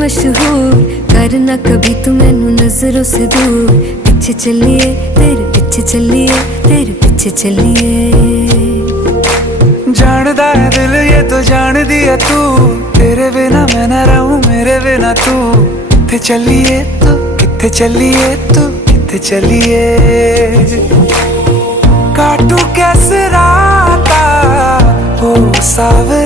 मशहूर, करना कभी तू मैनू नजरों से दूर। पीछे चलिए तेरे पीछे चलिए, तेरे पीछे चलिए। जानदा है दिल ये तो जान दिया तू, तेरे बिना मैं ना रहूं मेरे बिना तू। किथे चलिए तू, किथे चलिए तू, किथे चलिए। काटू कैसे राता हो सावे